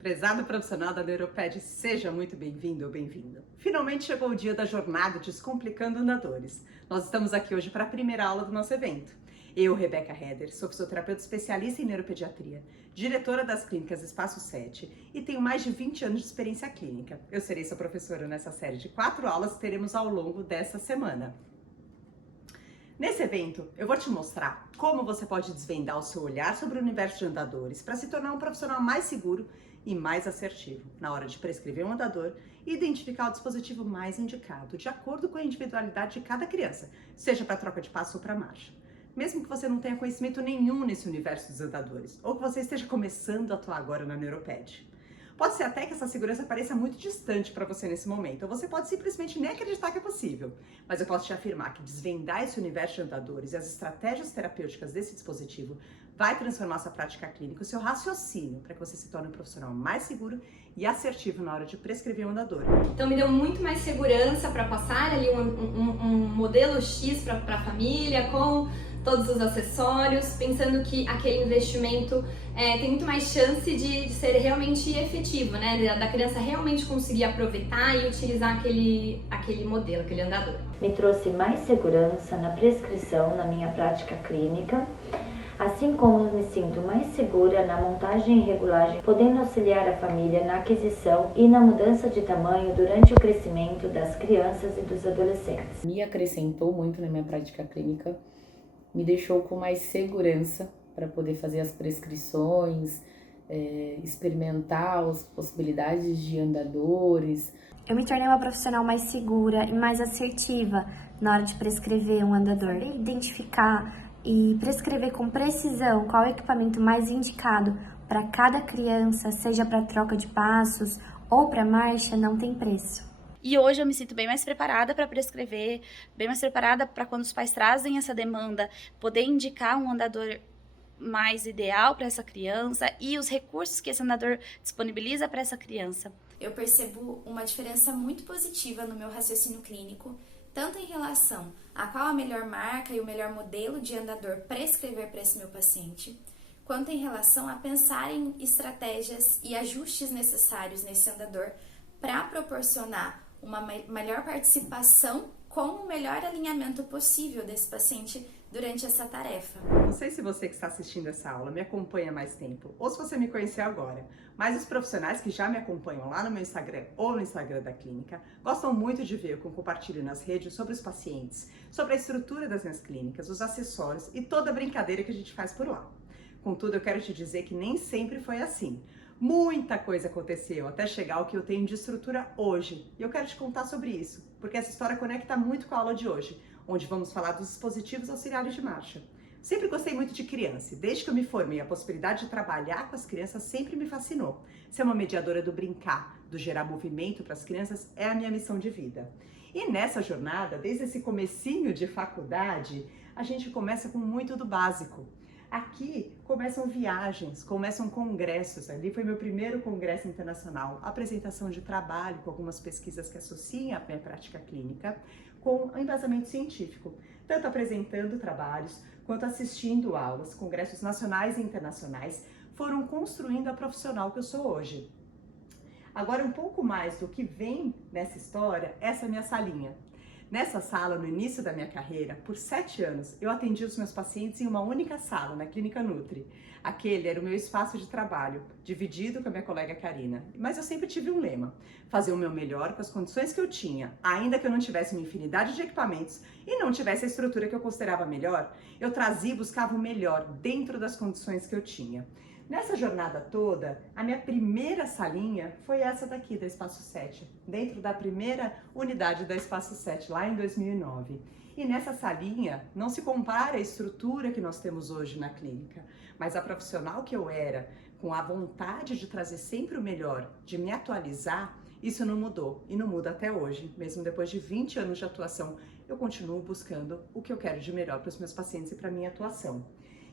Prezado profissional da Neuroped, seja muito bem-vindo ou bem-vinda. Finalmente chegou o dia da jornada Descomplicando Andadores. Nós estamos aqui hoje para a primeira aula do nosso evento. Eu, Rebeca Heder, sou fisioterapeuta especialista em neuropediatria, diretora das clínicas Espaço 7 e tenho mais de 20 anos de experiência clínica. Eu serei sua professora nessa série de 4 aulas que teremos ao longo dessa semana. Nesse evento, eu vou te mostrar como você pode desvendar o seu olhar sobre o universo de andadores para se tornar um profissional mais seguro e mais assertivo na hora de prescrever um andador e identificar o dispositivo mais indicado, de acordo com a individualidade de cada criança, seja para troca de passo ou para marcha. Mesmo que você não tenha conhecimento nenhum nesse universo dos andadores, ou que você esteja começando a atuar agora na Neuroped. Pode ser até que essa segurança pareça muito distante para você nesse momento, ou você pode simplesmente nem acreditar que é possível. Mas eu posso te afirmar que desvendar esse universo de andadores e as estratégias terapêuticas desse dispositivo vai transformar sua prática clínica, o seu raciocínio, para que você se torne um profissional mais seguro e assertivo na hora de prescrever um andador. Então me deu muito mais segurança para passar ali um modelo X para a família, com todos os acessórios, pensando que aquele investimento tem muito mais chance de ser realmente efetivo, né? Da criança realmente conseguir aproveitar e utilizar aquele modelo, aquele andador. Me trouxe mais segurança na prescrição, na minha prática clínica, assim como me sinto mais segura na montagem e regulagem, podendo auxiliar a família na aquisição e na mudança de tamanho durante o crescimento das crianças e dos adolescentes. Me acrescentou muito na minha prática clínica, me deixou com mais segurança para poder fazer as prescrições, experimentar as possibilidades de andadores. Eu me tornei uma profissional mais segura e mais assertiva na hora de prescrever um andador. Identificar e prescrever com precisão qual é o equipamento mais indicado para cada criança, seja para troca de passos ou para marcha, não tem preço. E hoje eu me sinto bem mais preparada para prescrever, bem mais preparada para quando os pais trazem essa demanda, poder indicar um andador mais ideal para essa criança e os recursos que esse andador disponibiliza para essa criança. Eu percebo uma diferença muito positiva no meu raciocínio clínico, tanto em relação a qual a melhor marca e o melhor modelo de andador prescrever para esse meu paciente, quanto em relação a pensar em estratégias e ajustes necessários nesse andador para proporcionar uma melhor participação com o melhor alinhamento possível desse paciente durante essa tarefa. Não sei se você que está assistindo essa aula me acompanha há mais tempo, ou se você me conheceu agora, mas os profissionais que já me acompanham lá no meu Instagram ou no Instagram da clínica gostam muito de ver o que eu compartilho nas redes sobre os pacientes, sobre a estrutura das minhas clínicas, os acessórios e toda a brincadeira que a gente faz por lá. Contudo, eu quero te dizer que nem sempre foi assim. Muita coisa aconteceu até chegar ao que eu tenho de estrutura hoje. E eu quero te contar sobre isso, porque essa história conecta muito com a aula de hoje, onde vamos falar dos dispositivos auxiliares de marcha. Sempre gostei muito de criança, e desde que eu me formei, a possibilidade de trabalhar com as crianças sempre me fascinou. Ser uma mediadora do brincar, do gerar movimento para as crianças é a minha missão de vida. E nessa jornada, desde esse comecinho de faculdade, a gente começa com muito do básico. Aqui começam viagens, começam congressos. Ali foi meu primeiro congresso internacional, apresentação de trabalho com algumas pesquisas que associam a minha prática clínica com embasamento científico, tanto apresentando trabalhos quanto assistindo aulas. Congressos nacionais e internacionais foram construindo a profissional que eu sou hoje. Agora, um pouco mais do que vem nessa história, essa é a minha salinha. Nessa sala, no início da minha carreira, por 7 anos, eu atendi os meus pacientes em uma única sala, na Clínica Nutri. Aquele era o meu espaço de trabalho, dividido com a minha colega Karina. Mas eu sempre tive um lema: fazer o meu melhor com as condições que eu tinha. Ainda que eu não tivesse uma infinidade de equipamentos e não tivesse a estrutura que eu considerava melhor, eu trazia e buscava o melhor dentro das condições que eu tinha. Nessa jornada toda, a minha primeira salinha foi essa daqui, da Espaço 7, dentro da primeira unidade da Espaço 7, lá em 2009. E nessa salinha não se compara a estrutura que nós temos hoje na clínica, mas a profissional que eu era, com a vontade de trazer sempre o melhor, de me atualizar, isso não mudou e não muda até hoje. Mesmo depois de 20 anos de atuação, eu continuo buscando o que eu quero de melhor para os meus pacientes e para a minha atuação.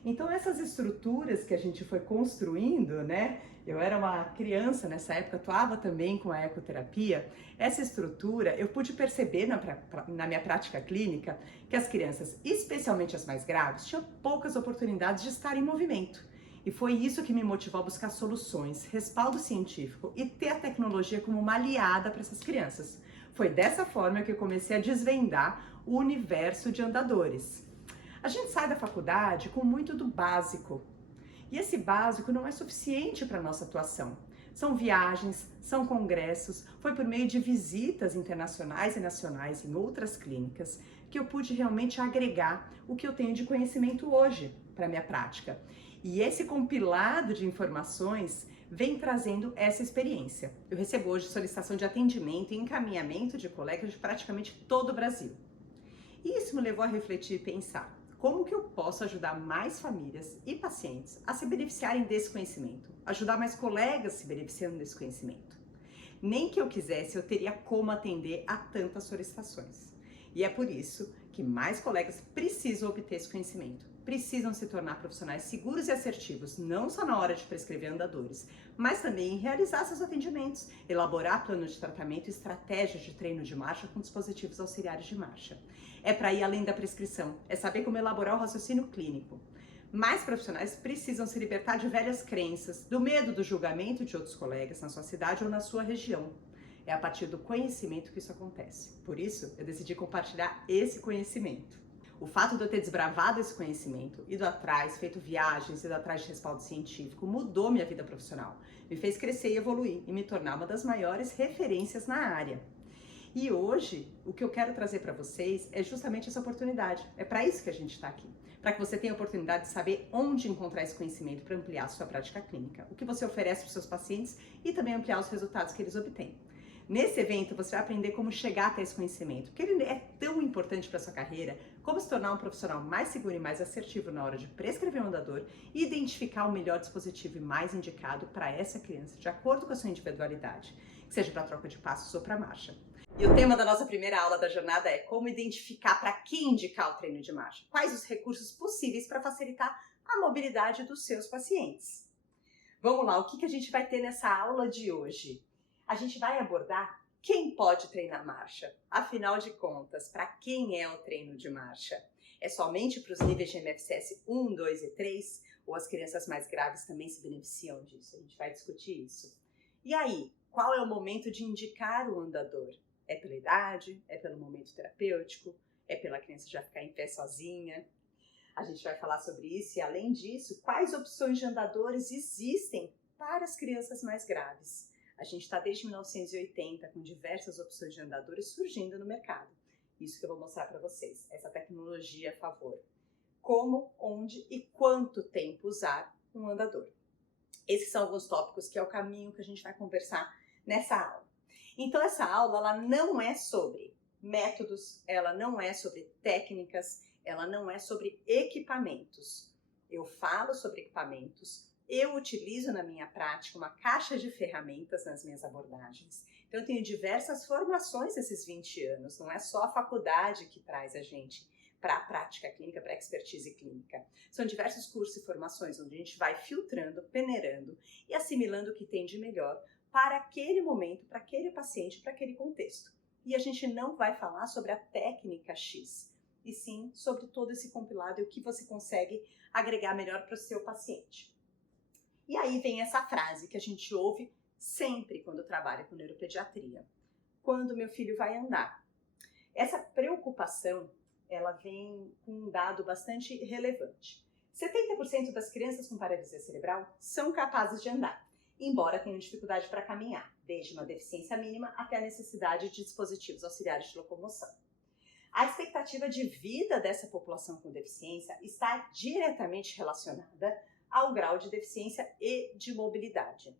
Então essas estruturas que a gente foi construindo, né? Eu era uma criança nessa época, atuava também com a ecoterapia. Essa estrutura, eu pude perceber na minha prática clínica que as crianças, especialmente as mais graves, tinham poucas oportunidades de estar em movimento. E foi isso que me motivou a buscar soluções, respaldo científico e ter a tecnologia como uma aliada para essas crianças. Foi dessa forma que eu comecei a desvendar o universo de andadores. A gente sai da faculdade com muito do básico. E esse básico não é suficiente para a nossa atuação. São viagens, são congressos, foi por meio de visitas internacionais e nacionais em outras clínicas que eu pude realmente agregar o que eu tenho de conhecimento hoje para a minha prática. E esse compilado de informações vem trazendo essa experiência. Eu recebo hoje solicitação de atendimento e encaminhamento de colegas de praticamente todo o Brasil. E isso me levou a refletir e pensar como que eu posso ajudar mais famílias e pacientes a se beneficiarem desse conhecimento, ajudar mais colegas se beneficiando desse conhecimento. Nem que eu quisesse, eu teria como atender a tantas solicitações. E é por isso que mais colegas precisam obter esse conhecimento, precisam se tornar profissionais seguros e assertivos, não só na hora de prescrever andadores, mas também em realizar seus atendimentos, elaborar planos de tratamento e estratégias de treino de marcha com dispositivos auxiliares de marcha. É para ir além da prescrição, é saber como elaborar o raciocínio clínico. Mais profissionais precisam se libertar de velhas crenças, do medo do julgamento de outros colegas na sua cidade ou na sua região. É a partir do conhecimento que isso acontece. Por isso, eu decidi compartilhar esse conhecimento. O fato de eu ter desbravado esse conhecimento, ido atrás, feito viagens, ido atrás de respaldo científico, mudou minha vida profissional. Me fez crescer e evoluir e me tornar uma das maiores referências na área. E hoje, o que eu quero trazer para vocês é justamente essa oportunidade. É para isso que a gente está aqui. Para que você tenha a oportunidade de saber onde encontrar esse conhecimento para ampliar a sua prática clínica. O que você oferece para os seus pacientes e também ampliar os resultados que eles obtêm. Nesse evento, você vai aprender como chegar até esse conhecimento, porque ele é tão importante para a sua carreira, como se tornar um profissional mais seguro e mais assertivo na hora de prescrever um andador e identificar o melhor dispositivo e mais indicado para essa criança, de acordo com a sua individualidade, que seja para troca de passos ou para marcha. E o tema da nossa primeira aula da jornada é como identificar para quem indicar o treino de marcha, quais os recursos possíveis para facilitar a mobilidade dos seus pacientes. Vamos lá, o que a gente vai ter nessa aula de hoje? A gente vai abordar quem pode treinar marcha. Afinal de contas, para quem é o treino de marcha? É somente para os níveis de MFCS 1, 2 e 3? Ou as crianças mais graves também se beneficiam disso? A gente vai discutir isso. E aí, qual é o momento de indicar o andador? É pela idade? É pelo momento terapêutico? É pela criança já ficar em pé sozinha? A gente vai falar sobre isso e, além disso, quais opções de andadores existem para as crianças mais graves? A gente está desde 1980 com diversas opções de andadores surgindo no mercado. Isso que eu vou mostrar para vocês, essa tecnologia a favor. Como, onde e quanto tempo usar um andador. Esses são alguns tópicos que é o caminho que a gente vai conversar nessa aula. Então essa aula ela não é sobre métodos, ela não é sobre técnicas, ela não é sobre equipamentos. Eu falo sobre equipamentos. Eu utilizo na minha prática uma caixa de ferramentas nas minhas abordagens. Então eu tenho diversas formações nesses 20 anos, não é só a faculdade que traz a gente para a prática clínica, para a expertise clínica. São diversos cursos e formações onde a gente vai filtrando, peneirando e assimilando o que tem de melhor para aquele momento, para aquele paciente, para aquele contexto. E a gente não vai falar sobre a técnica X, e sim sobre todo esse compilado e o que você consegue agregar melhor para o seu paciente. E aí vem essa frase que a gente ouve sempre quando trabalha com neuropediatria. Quando meu filho vai andar? Essa preocupação, ela vem com um dado bastante relevante. 70% das crianças com paralisia cerebral são capazes de andar, embora tenham dificuldade para caminhar, desde uma deficiência mínima até a necessidade de dispositivos auxiliares de locomoção. A expectativa de vida dessa população com deficiência está diretamente relacionada ao grau de deficiência e de mobilidade.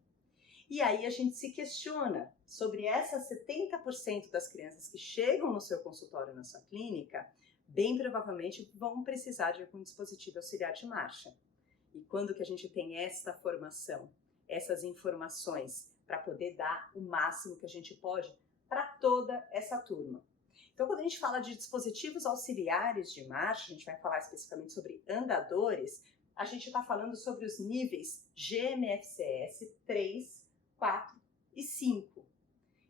E aí a gente se questiona sobre essas 70% das crianças que chegam no seu consultório, na sua clínica, bem provavelmente vão precisar de algum dispositivo auxiliar de marcha. E quando que a gente tem esta formação, essas informações, para poder dar o máximo que a gente pode para toda essa turma? Então, quando a gente fala de dispositivos auxiliares de marcha, a gente vai falar especificamente sobre andadores, a gente está falando sobre os níveis GMFCS 3, 4 e 5.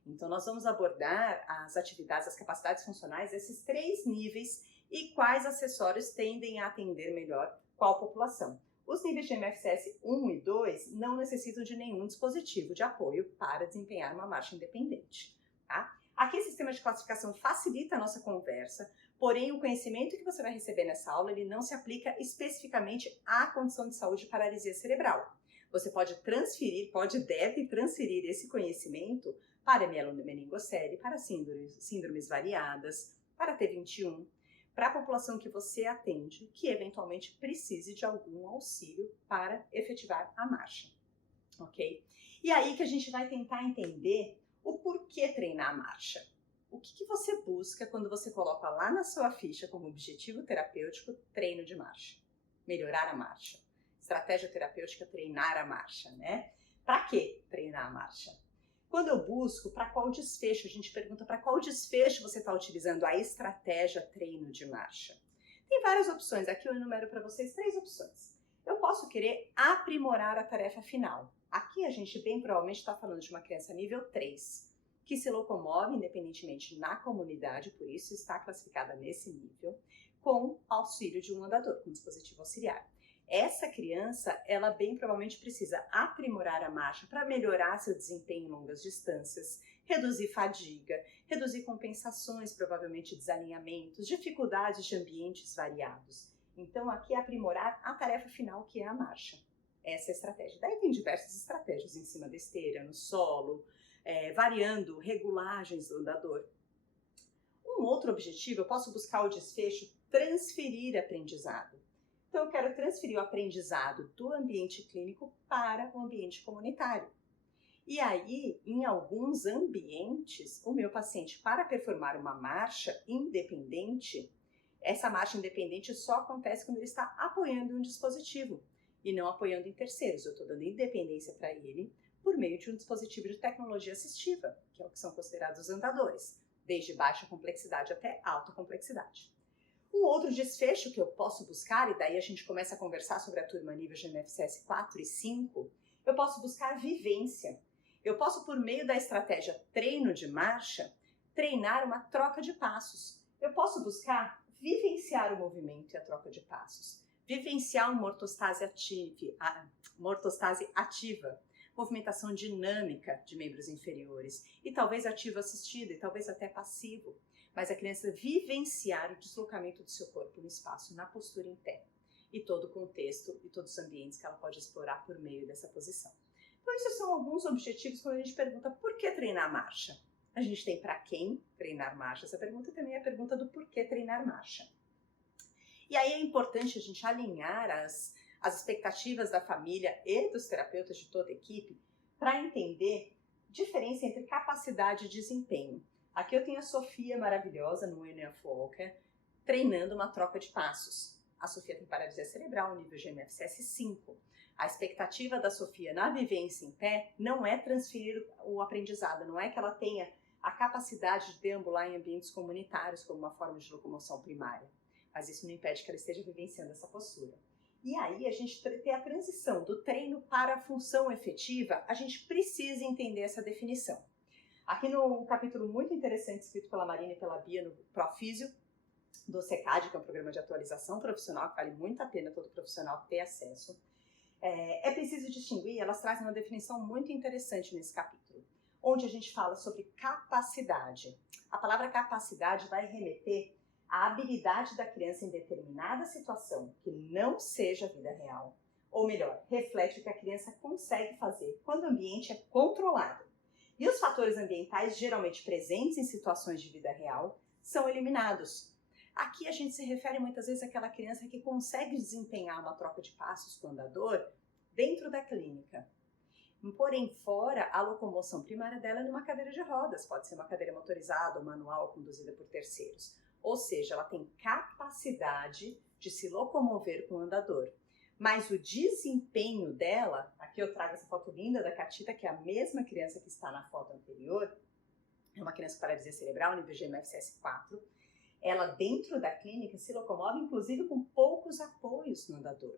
Então, nós vamos abordar as atividades, as capacidades funcionais desses 3 níveis e quais acessórios tendem a atender melhor qual população. Os níveis de MFCS 1 e 2 não necessitam de nenhum dispositivo de apoio para desempenhar uma marcha independente, tá? Aqui o sistema de classificação facilita a nossa conversa, porém o conhecimento que você vai receber nessa aula ele não se aplica especificamente à condição de saúde de paralisia cerebral. Você deve transferir esse conhecimento para mielomeningocele, para síndromes variadas, para T21, para a população que você atende, que eventualmente precise de algum auxílio para efetivar a marcha, ok? E aí que a gente vai tentar entender o porquê treinar a marcha. O que você busca quando você coloca lá na sua ficha como objetivo terapêutico treino de marcha? Melhorar a marcha. Estratégia terapêutica, treinar a marcha, né? Para que treinar a marcha? Quando eu busco, para qual desfecho? A gente pergunta para qual desfecho você está utilizando a estratégia treino de marcha. Tem várias opções, aqui eu enumero para vocês 3 opções. Eu posso querer aprimorar a tarefa final. Aqui a gente bem provavelmente está falando de uma criança nível 3, que se locomove independentemente na comunidade, por isso está classificada nesse nível, com auxílio de um andador, com dispositivo auxiliar. Essa criança, ela bem provavelmente precisa aprimorar a marcha para melhorar seu desempenho em longas distâncias, reduzir fadiga, reduzir compensações, provavelmente desalinhamentos, dificuldades de ambientes variados. Então aqui é aprimorar a tarefa final, que é a marcha. Essa é a estratégia. Daí tem diversas estratégias em cima da esteira, no solo, variando regulagens do andador. Um outro objetivo, eu posso buscar o desfecho transferir aprendizado. Então, eu quero transferir o aprendizado do ambiente clínico para o ambiente comunitário. E aí, em alguns ambientes, o meu paciente, para performar uma marcha independente, essa marcha independente só acontece quando ele está apoiando um dispositivo e não apoiando em terceiros. Eu estou dando independência para ele por meio de um dispositivo de tecnologia assistiva, que é o que são considerados os andadores, desde baixa complexidade até alta complexidade. Um outro desfecho que eu posso buscar, e daí a gente começa a conversar sobre a turma nível de MFCS 4 e 5, eu posso buscar vivência. Eu posso, por meio da estratégia treino de marcha, treinar uma troca de passos. Eu posso buscar vivenciar o movimento e a troca de passos. Vivenciar uma ortostase ativa, movimentação dinâmica de membros inferiores, e talvez ativo assistido, e talvez até passivo. Mas a criança vivenciar o deslocamento do seu corpo no espaço, na postura em pé, e todo o contexto e todos os ambientes que ela pode explorar por meio dessa posição. Então, esses são alguns objetivos quando a gente pergunta por que treinar marcha. A gente tem para quem treinar marcha, essa pergunta, e também a pergunta do porquê treinar marcha. E aí é importante a gente alinhar as expectativas da família e dos terapeutas de toda a equipe para entender a diferença entre capacidade e desempenho. Aqui eu tenho a Sofia maravilhosa no NF Walker, treinando uma troca de passos. A Sofia tem paralisia cerebral, nível de MFCS 5. A expectativa da Sofia na vivência em pé não é transferir o aprendizado, não é que ela tenha a capacidade de deambular em ambientes comunitários como uma forma de locomoção primária. Mas isso não impede que ela esteja vivenciando essa postura. E aí a gente tem a transição do treino para a função efetiva, a gente precisa entender essa definição. Aqui num capítulo muito interessante escrito pela Marina e pela Bia no Profísio, do SECAD, que é um programa de atualização profissional, que vale muito a pena todo profissional ter acesso, é preciso distinguir, elas trazem uma definição muito interessante nesse capítulo, onde a gente fala sobre capacidade. A palavra capacidade vai remeter à habilidade da criança em determinada situação que não seja a vida real, ou melhor, reflete o que a criança consegue fazer quando o ambiente é controlado. E os fatores ambientais geralmente presentes em situações de vida real são eliminados. Aqui a gente se refere muitas vezes àquela criança que consegue desempenhar uma troca de passos com o andador dentro da clínica. Porém, fora, a locomoção primária dela é numa cadeira de rodas, pode ser uma cadeira motorizada ou manual ou conduzida por terceiros. Ou seja, ela tem capacidade de se locomover com o andador. Mas o desempenho dela, aqui eu trago essa foto linda da Catita, que é a mesma criança que está na foto anterior, é uma criança com paralisia cerebral, nível de MFCS 4. Ela, dentro da clínica, se locomove, inclusive, com poucos apoios no andador,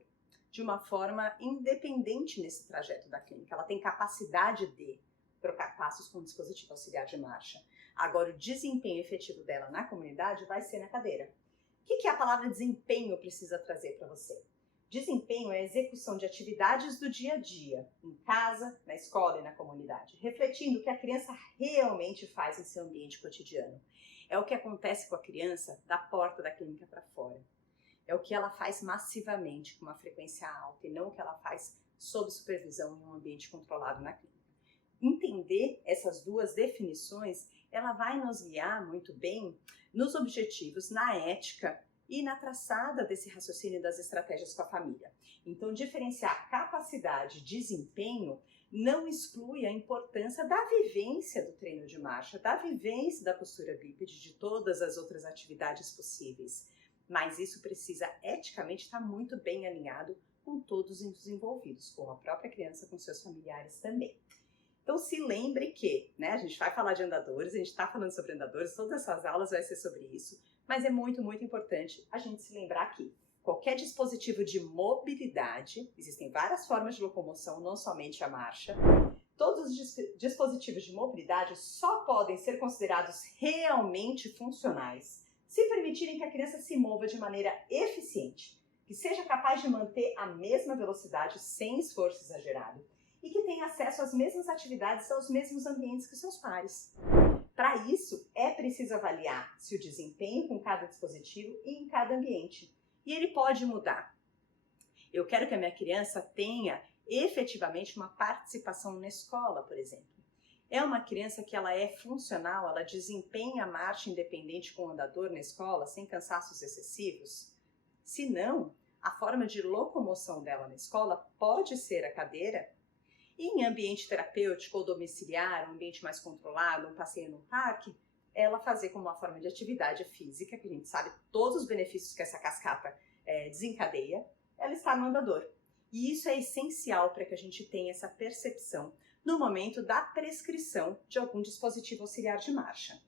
de uma forma independente nesse trajeto da clínica. Ela tem capacidade de trocar passos com o dispositivo auxiliar de marcha. Agora, o desempenho efetivo dela na comunidade vai ser na cadeira. O que a palavra desempenho precisa trazer para você? Desempenho é a execução de atividades do dia a dia, em casa, na escola e na comunidade, refletindo o que a criança realmente faz em seu ambiente cotidiano. É o que acontece com a criança da porta da clínica para fora. É o que ela faz massivamente, com uma frequência alta, e não o que ela faz sob supervisão em um ambiente controlado na clínica. Entender essas duas definições, ela vai nos guiar muito bem nos objetivos, na ética e na traçada desse raciocínio das estratégias com a família. Então, diferenciar capacidade e desempenho não exclui a importância da vivência do treino de marcha, da vivência da postura bípede, de todas as outras atividades possíveis. Mas isso precisa eticamente estar muito bem alinhado com todos os envolvidos, com a própria criança, com seus familiares também. Então se lembre que, a gente vai falar de andadores, a gente está falando sobre andadores, todas essas aulas vai ser sobre isso, mas é muito, muito importante a gente se lembrar que qualquer dispositivo de mobilidade, existem várias formas de locomoção, não somente a marcha, todos os dispositivos de mobilidade só podem ser considerados realmente funcionais se permitirem que a criança se mova de maneira eficiente, que seja capaz de manter a mesma velocidade sem esforço exagerado e que tenha acesso às mesmas atividades, aos mesmos ambientes que seus pares. Para isso, é preciso avaliar se o desempenho com cada dispositivo e em cada ambiente. E ele pode mudar. Eu quero que a minha criança tenha efetivamente uma participação na escola, por exemplo. É uma criança que ela é funcional, ela desempenha a marcha independente com o andador na escola, sem cansaços excessivos? Se não, a forma de locomoção dela na escola pode ser a cadeira. E em ambiente terapêutico ou domiciliar, um ambiente mais controlado, um passeio no parque, ela fazer como uma forma de atividade física, que a gente sabe todos os benefícios que essa cascata desencadeia, ela está no andador. E isso é essencial para que a gente tenha essa percepção no momento da prescrição de algum dispositivo auxiliar de marcha.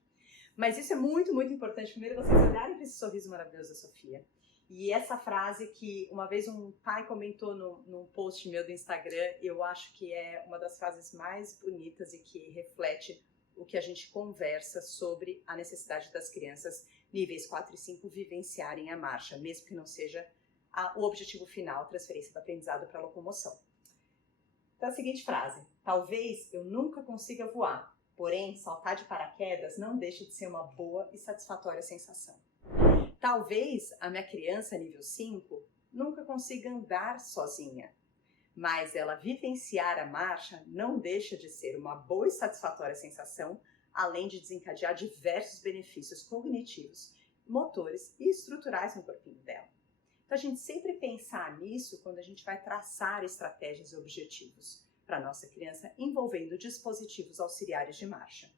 Mas isso é muito, muito importante. Primeiro vocês olharem para esse sorriso maravilhoso da Sofia. E essa frase que uma vez um pai comentou num post meu do Instagram, eu acho que é uma das frases mais bonitas e que reflete o que a gente conversa sobre a necessidade das crianças níveis 4 e 5 vivenciarem a marcha, mesmo que não seja o objetivo final, a transferência do aprendizado para a locomoção. Então, a seguinte frase: talvez eu nunca consiga voar, porém saltar de paraquedas não deixa de ser uma boa e satisfatória sensação. Talvez a minha criança nível 5 nunca consiga andar sozinha, mas ela vivenciar a marcha não deixa de ser uma boa e satisfatória sensação, além de desencadear diversos benefícios cognitivos, motores e estruturais no corpinho dela. Então a gente sempre pensar nisso quando a gente vai traçar estratégias e objetivos para a nossa criança envolvendo dispositivos auxiliares de marcha.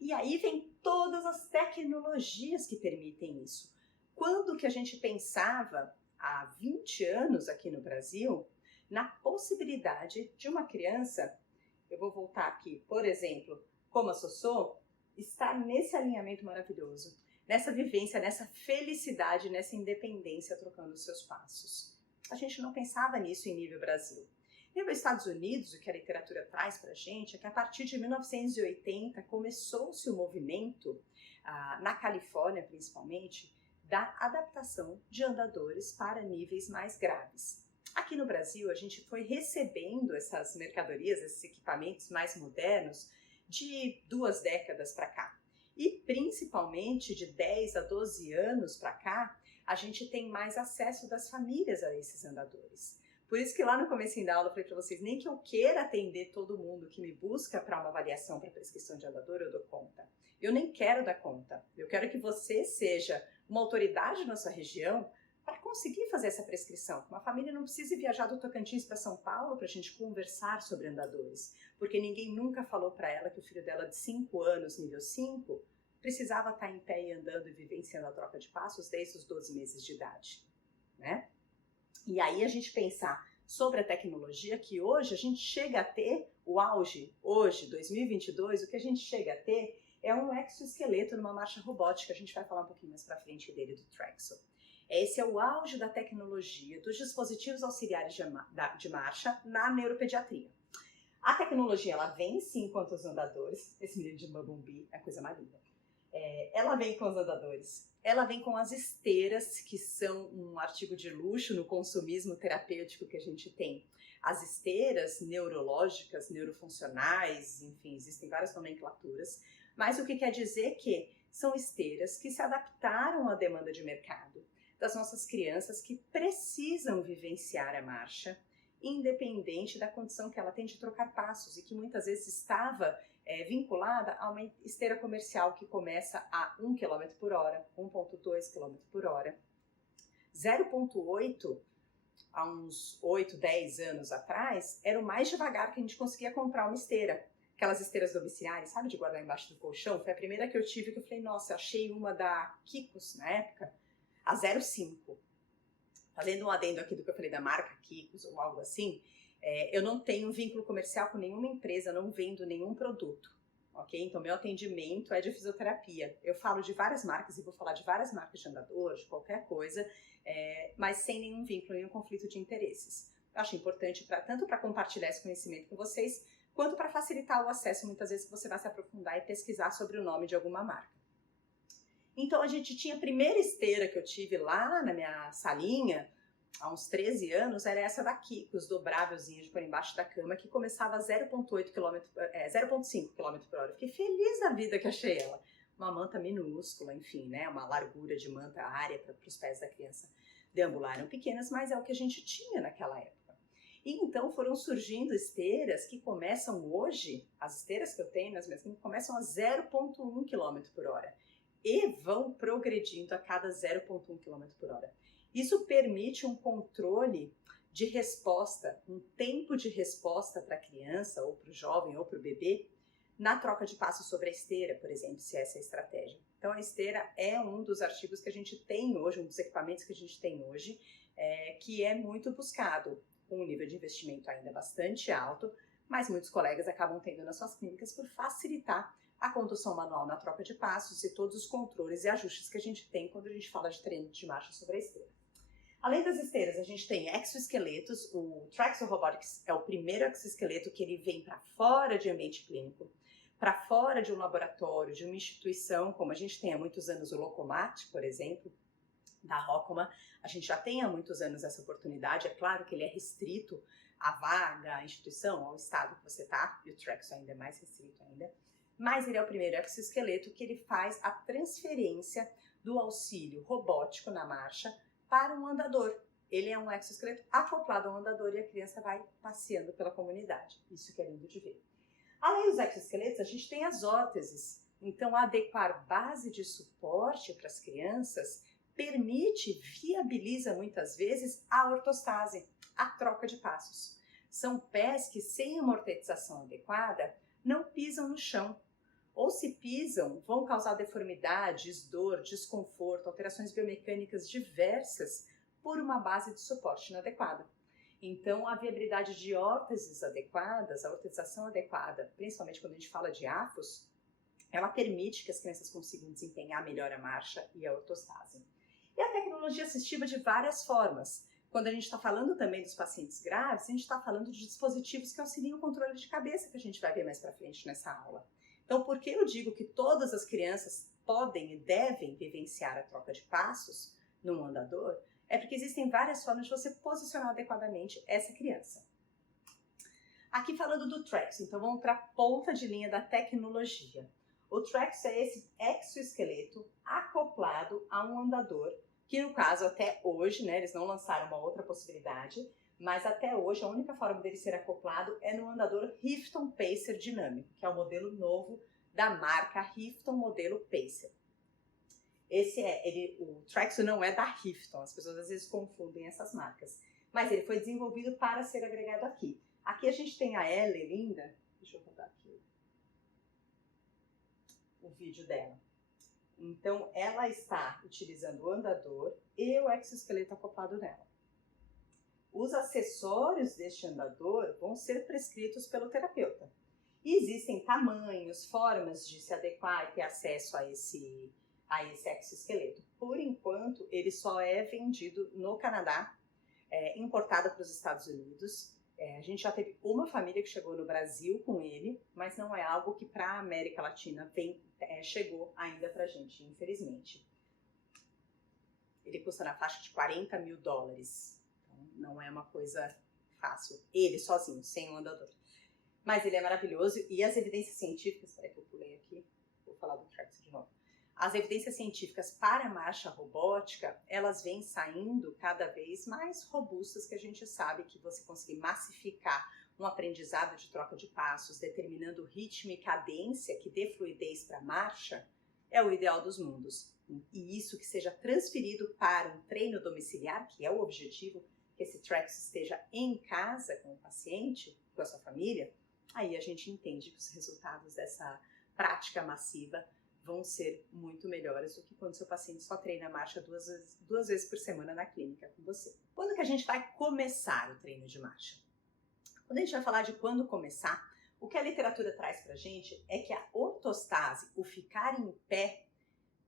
E aí vem todas as tecnologias que permitem isso. Quando que a gente pensava, há 20 anos aqui no Brasil, na possibilidade de uma criança, eu vou voltar aqui, por exemplo, como a Sossô, estar nesse alinhamento maravilhoso, nessa vivência, nessa felicidade, nessa independência, trocando os seus passos. A gente não pensava nisso em nível Brasil. Nível Estados Unidos, o que a literatura traz para a gente é que a partir de 1980 começou-se o movimento, na Califórnia principalmente, da adaptação de andadores para níveis mais graves. Aqui no Brasil, a gente foi recebendo essas mercadorias, esses equipamentos mais modernos, de 2 décadas para cá. E principalmente de 10 a 12 anos para cá, a gente tem mais acesso das famílias a esses andadores. Por isso que lá no comecinho da aula eu falei para vocês, nem que eu queira atender todo mundo que me busca para uma avaliação para prescrição de andador, eu dou conta. Eu nem quero dar conta. Eu quero que você seja uma autoridade na sua região para conseguir fazer essa prescrição. Uma família não precisa viajar do Tocantins para São Paulo para a gente conversar sobre andadores, porque ninguém nunca falou para ela que o filho dela de 5 anos, nível 5, precisava estar em pé e andando e vivenciando a troca de passos desde os 12 meses de idade, né? E aí a gente pensar sobre a tecnologia, que hoje a gente chega a ter o auge, hoje, 2022, o que a gente chega a ter é um exoesqueleto numa marcha robótica. A gente vai falar um pouquinho mais para frente dele, do Trexel. Esse é o auge da tecnologia, dos dispositivos auxiliares de marcha na neuropediatria. A tecnologia, ela vem sim quanto aos andadores. Esse menino de Mabumbi é a coisa mais linda. Ela vem com os andadores, ela vem com as esteiras, que são um artigo de luxo no consumismo terapêutico que a gente tem. As esteiras neurológicas, neurofuncionais, enfim, existem várias nomenclaturas, mas o que quer dizer que são esteiras que se adaptaram à demanda de mercado das nossas crianças que precisam vivenciar a marcha, independente da condição que ela tem de trocar passos e que muitas vezes estava vinculada a uma esteira comercial que começa a 1 km por hora, 1,2 km por hora. 0,8 há uns 8, 10 anos atrás era o mais devagar que a gente conseguia comprar uma esteira. Aquelas esteiras domiciliares, sabe, de guardar embaixo do colchão? Foi a primeira que eu tive que eu falei, nossa, achei uma da Kikos na época, a 0,5. Fazendo um adendo aqui do que eu falei da marca Kikos ou algo assim, eu não tenho vínculo comercial com nenhuma empresa, não vendo nenhum produto, ok? Então, meu atendimento é de fisioterapia. Eu falo de várias marcas e vou falar de várias marcas de andador, de qualquer coisa, mas sem nenhum vínculo, nenhum conflito de interesses. Eu acho importante tanto para compartilhar esse conhecimento com vocês, quanto para facilitar o acesso, muitas vezes, que você vai se aprofundar e pesquisar sobre o nome de alguma marca. Então, a gente tinha a primeira esteira que eu tive lá na minha salinha, há uns 13 anos, era essa da Kikos, dobrávelzinha de por embaixo da cama, que começava a 0,5 km por hora. Fiquei feliz da vida que achei ela. Uma manta minúscula, enfim, né? Uma largura de manta, a área para os pés da criança deambular eram pequenas, mas é o que a gente tinha naquela época. E então foram surgindo esteiras que começam hoje, as esteiras que eu tenho nas minhas clínicas, começam a 0,1 km por hora. E vão progredindo a cada 0,1 km por hora. Isso permite um controle de resposta, um tempo de resposta para a criança, ou para o jovem, ou para o bebê, na troca de passos sobre a esteira, por exemplo, se essa é a estratégia. Então, a esteira é um dos artigos que a gente tem hoje, um dos equipamentos que a gente tem hoje, que é muito buscado, com um nível de investimento ainda bastante alto, mas muitos colegas acabam tendo nas suas clínicas por facilitar a condução manual na troca de passos e todos os controles e ajustes que a gente tem quando a gente fala de treino de marcha sobre a esteira. Além das esteiras, a gente tem exoesqueletos. O Traxo Robotics é o primeiro exoesqueleto que ele vem para fora de ambiente clínico, para fora de um laboratório, de uma instituição, como a gente tem há muitos anos o Locomat, por exemplo, da Rocoma. A gente já tem há muitos anos essa oportunidade. É claro que ele é restrito à vaga, à instituição, ao estado que você está, e o Traxo ainda é mais restrito ainda. Mas ele é o primeiro exoesqueleto que ele faz a transferência do auxílio robótico na marcha para um andador. Ele é um exoesqueleto acoplado a um andador e a criança vai passeando pela comunidade. Isso que é lindo de ver. Além dos exoesqueletos, a gente tem as órteses. Então, adequar base de suporte para as crianças viabiliza muitas vezes a ortostase, a troca de passos. São pés que, sem uma ortetização adequada, não pisam no chão. Ou se pisam, vão causar deformidades, dor, desconforto, alterações biomecânicas diversas por uma base de suporte inadequada. Então, a viabilidade de órteses adequadas, a ortetização adequada, principalmente quando a gente fala de AFOS, ela permite que as crianças consigam desempenhar melhor a marcha e a ortostase. E a tecnologia assistiva de várias formas. Quando a gente está falando também dos pacientes graves, a gente está falando de dispositivos que auxiliam o controle de cabeça, que a gente vai ver mais para frente nessa aula. Então, por que eu digo que todas as crianças podem e devem vivenciar a troca de passos num andador? É porque existem várias formas de você posicionar adequadamente essa criança. Aqui falando do Traxo, então vamos para a ponta de linha da tecnologia. O Traxo é esse exoesqueleto acoplado a um andador, que no caso até hoje, né, eles não lançaram uma outra possibilidade, mas até hoje a única forma dele ser acoplado é no andador Rifton Pacer dinâmico, que é o modelo novo da marca Rifton modelo Pacer. O Traxo não é da Rifton, as pessoas às vezes confundem essas marcas, mas ele foi desenvolvido para ser agregado aqui. Aqui a gente tem a Ellie linda, deixa eu botar aqui o vídeo dela. Então ela está utilizando o andador e o exoesqueleto acoplado nela. Os acessórios deste andador vão ser prescritos pelo terapeuta. E existem tamanhos, formas de se adequar e ter acesso a esse exoesqueleto. Por enquanto, ele só é vendido no Canadá, importado para os Estados Unidos. A gente já teve uma família que chegou no Brasil com ele, mas não é algo que para a América Latina chegou ainda pra gente, infelizmente. Ele custa na faixa de $40 mil. Então, não é uma coisa fácil. Ele sozinho, sem um andador. Mas ele é maravilhoso e as evidências científicas... Espera que eu pulei aqui. Vou falar do Trax de novo. As evidências científicas para a marcha robótica, elas vêm saindo cada vez mais robustas, que a gente sabe que você conseguir massificar um aprendizado de troca de passos, determinando ritmo e cadência que dê fluidez para a marcha, é o ideal dos mundos. E isso que seja transferido para um treino domiciliar, que é o objetivo, que esse Trax esteja em casa com o paciente, com a sua família, aí a gente entende que os resultados dessa prática massiva vão ser muito melhores do que quando seu paciente só treina a marcha duas vezes por semana na clínica com você. Quando que a gente vai começar o treino de marcha? Quando a gente vai falar de quando começar, o que a literatura traz pra gente é que a ortostase, o ficar em pé,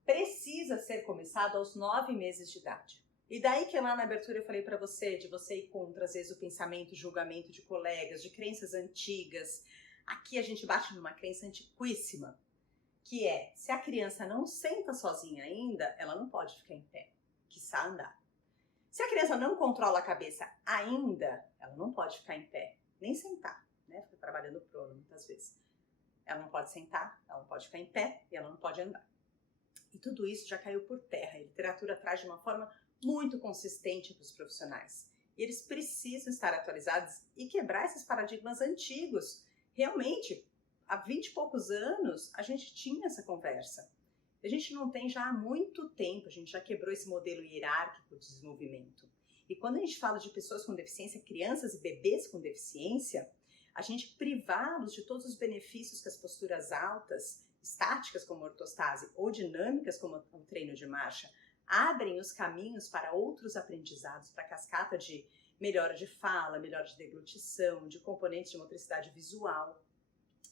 precisa ser começado aos 9 meses de idade. E daí que lá na abertura eu falei pra você, de você ir contra, às vezes, o pensamento, o julgamento de colegas, de crenças antigas. Aqui a gente bate numa crença antiquíssima, que é, se a criança não senta sozinha ainda, ela não pode ficar em pé, quiçá andar. Se a criança não controla a cabeça ainda, ela não pode ficar em pé, nem sentar, né? Fica trabalhando prono muitas vezes. Ela não pode sentar, ela não pode ficar em pé e ela não pode andar. E tudo isso já caiu por terra. A literatura traz de uma forma muito consistente para os profissionais. E eles precisam estar atualizados e quebrar esses paradigmas antigos. Realmente, há 20 e poucos anos, a gente tinha essa conversa. A gente não tem já há muito tempo, a gente já quebrou esse modelo hierárquico de desenvolvimento. E quando a gente fala de pessoas com deficiência, crianças e bebês com deficiência, a gente privá-los de todos os benefícios que as posturas altas, estáticas como a ortostase ou dinâmicas como o treino de marcha, abrem os caminhos para outros aprendizados, para a cascata de melhora de fala, melhora de deglutição, de componentes de motricidade visual,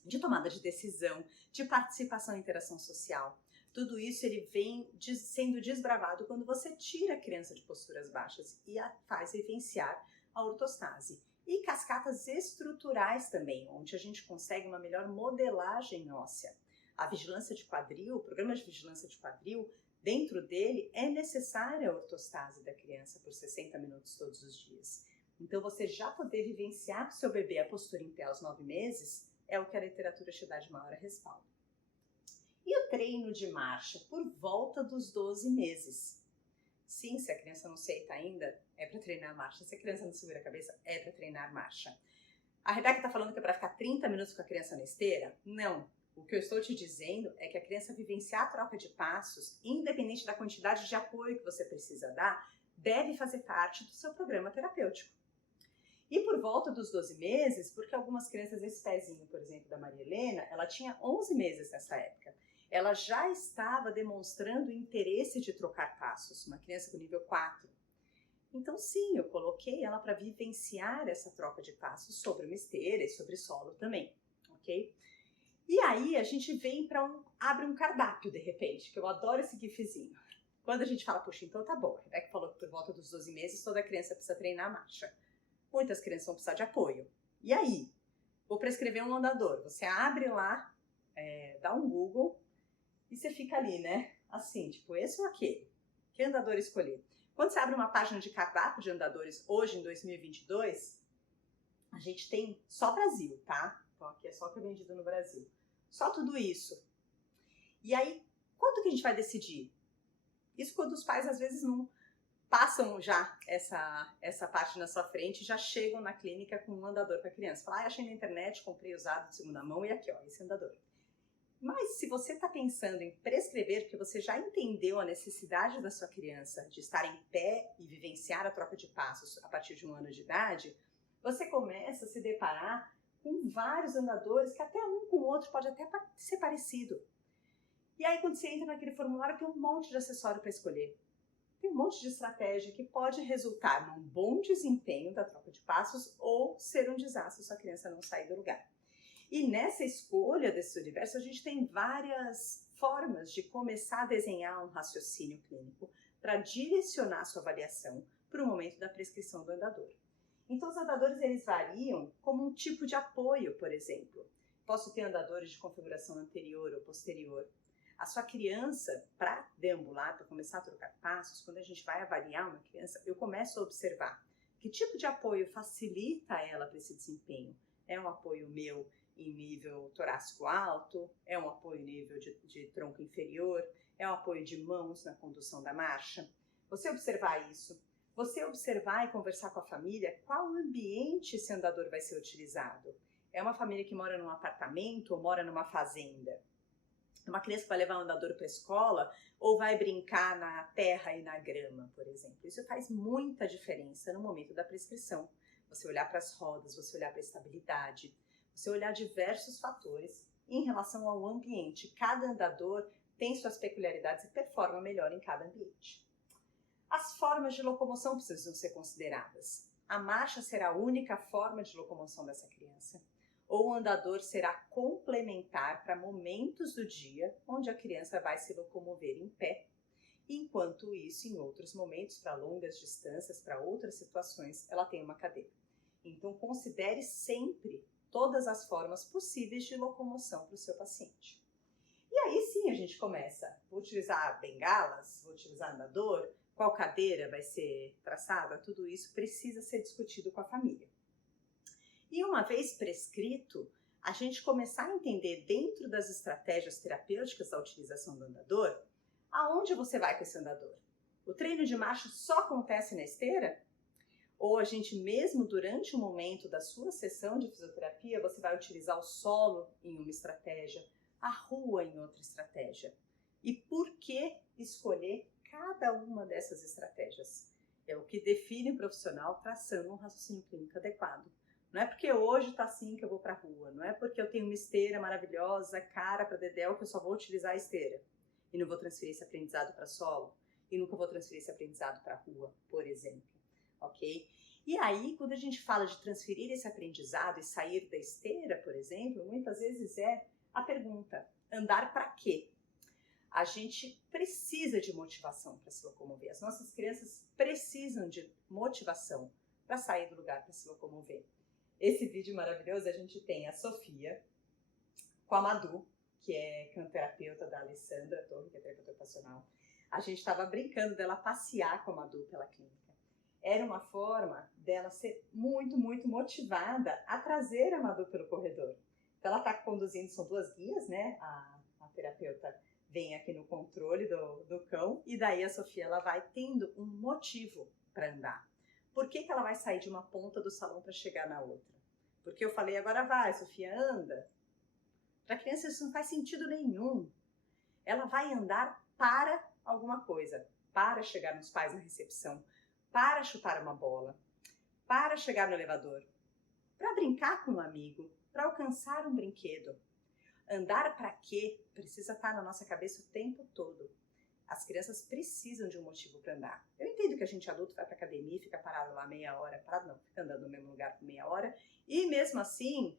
de tomada de decisão, de participação e interação social. Tudo isso ele vem sendo desbravado quando você tira a criança de posturas baixas e a faz vivenciar a ortostase. E cascatas estruturais também, onde a gente consegue uma melhor modelagem óssea. A vigilância de quadril, o programa de vigilância de quadril, dentro dele é necessária a ortostase da criança por 60 minutos todos os dias. Então você já poder vivenciar com seu bebê a postura em pé aos 9 meses é o que a literatura te dá de maior respaldo. E o treino de marcha por volta dos 12 meses. Sim, se a criança não senta ainda, é para treinar marcha. Se a criança não segura a cabeça, é para treinar marcha. A Rebeca está falando que é para ficar 30 minutos com a criança na esteira? Não. O que eu estou te dizendo é que a criança vivenciar a troca de passos, independente da quantidade de apoio que você precisa dar, deve fazer parte do seu programa terapêutico. E por volta dos 12 meses, porque algumas crianças, esse pezinho, por exemplo, da Maria Helena, ela tinha 11 meses nessa época. Ela já estava demonstrando interesse de trocar passos, uma criança com nível 4. Então sim, eu coloquei ela para vivenciar essa troca de passos sobre uma esteira e sobre solo também, ok? E aí a gente vem para abre um cardápio de repente, que eu adoro esse gifzinho. Quando a gente fala, puxa, então tá bom, a Rebeca falou que por volta dos 12 meses toda criança precisa treinar a marcha. Muitas crianças vão precisar de apoio. E aí? Vou prescrever um andador. Você abre lá, dá um Google e você fica ali, né? Assim, tipo, esse ou aquele? Que andador escolher? Quando você abre uma página de cardápio de andadores hoje, em 2022, a gente tem só Brasil, tá? Então aqui é só o que é vendido no Brasil. Só tudo isso. E aí, quanto que a gente vai decidir? Isso quando os pais às vezes não passam já essa parte na sua frente e já chegam na clínica com um andador para a criança. Falam, achei na internet, comprei usado de segunda mão e aqui, ó, esse andador. Mas se você está pensando em prescrever, porque você já entendeu a necessidade da sua criança de estar em pé e vivenciar a troca de passos a partir de 1 ano de idade, você começa a se deparar com vários andadores que até um com o outro pode até ser parecido. E aí quando você entra naquele formulário tem um monte de acessório para escolher. Tem um monte de estratégia que pode resultar num bom desempenho da troca de passos ou ser um desastre se a criança não sair do lugar. E nessa escolha desse universo, a gente tem várias formas de começar a desenhar um raciocínio clínico para direcionar a sua avaliação para o momento da prescrição do andador. Então os andadores eles variam como um tipo de apoio, por exemplo. Posso ter andadores de configuração anterior ou posterior. A sua criança, para deambular, para começar a trocar passos, quando a gente vai avaliar uma criança, eu começo a observar que tipo de apoio facilita ela para esse desempenho. É um apoio meu em nível torácico alto? É um apoio em nível de tronco inferior? É um apoio de mãos na condução da marcha? Você observar isso, você observar e conversar com a família qual ambiente esse andador vai ser utilizado. É uma família que mora num apartamento ou mora numa fazenda? É uma criança que vai levar o andador para a escola ou vai brincar na terra e na grama, por exemplo? Isso faz muita diferença no momento da prescrição. Você olhar para as rodas, você olhar para a estabilidade, você olhar diversos fatores em relação ao ambiente. Cada andador tem suas peculiaridades e performa melhor em cada ambiente. As formas de locomoção precisam ser consideradas. A marcha será a única forma de locomoção dessa criança? Ou o andador será complementar para momentos do dia onde a criança vai se locomover em pé, enquanto isso, em outros momentos, para longas distâncias, para outras situações, ela tem uma cadeira. Então, considere sempre todas as formas possíveis de locomoção para o seu paciente. E aí sim a gente começa. Vou utilizar bengalas? Vou utilizar andador? Qual cadeira vai ser traçada? Tudo isso precisa ser discutido com a família. E uma vez prescrito, a gente começar a entender dentro das estratégias terapêuticas da utilização do andador, aonde você vai com esse andador? O treino de marcha só acontece na esteira? Ou a gente mesmo durante o momento da sua sessão de fisioterapia, você vai utilizar o solo em uma estratégia, a rua em outra estratégia? E por que escolher cada uma dessas estratégias? É o que define o profissional traçando um raciocínio clínico adequado. Não é porque hoje está assim que eu vou para a rua, não é porque eu tenho uma esteira maravilhosa, cara para dedéu, que eu só vou utilizar a esteira e não vou transferir esse aprendizado para solo e nunca vou transferir esse aprendizado para a rua, por exemplo, ok? E aí, quando a gente fala de transferir esse aprendizado e sair da esteira, por exemplo, muitas vezes é a pergunta, andar para quê? A gente precisa de motivação para se locomover, as nossas crianças precisam de motivação para sair do lugar para se locomover. Esse vídeo maravilhoso, a gente tem a Sofia com a Madu, que é cantoterapeuta da Alessandra Torre, que é terapeuta ocupacional. A gente estava brincando dela passear com a Madu pela clínica. Era uma forma dela ser muito, muito motivada a trazer a Madu pelo corredor. Então ela está conduzindo, são duas guias, né? A terapeuta vem aqui no controle do cão e daí a Sofia ela vai tendo um motivo para andar. Por que ela vai sair de uma ponta do salão para chegar na outra? Porque eu falei, agora vai, Sofia, anda. Para a criança isso não faz sentido nenhum. Ela vai andar para alguma coisa, para chegar nos pais na recepção, para chutar uma bola, para chegar no elevador, para brincar com um amigo, para alcançar um brinquedo. Andar para quê? Precisa estar na nossa cabeça o tempo todo. As crianças precisam de um motivo para andar. Eu entendo que a gente adulto vai para academia e fica parado lá meia hora, parado não, fica andando no mesmo lugar por meia hora, e mesmo assim,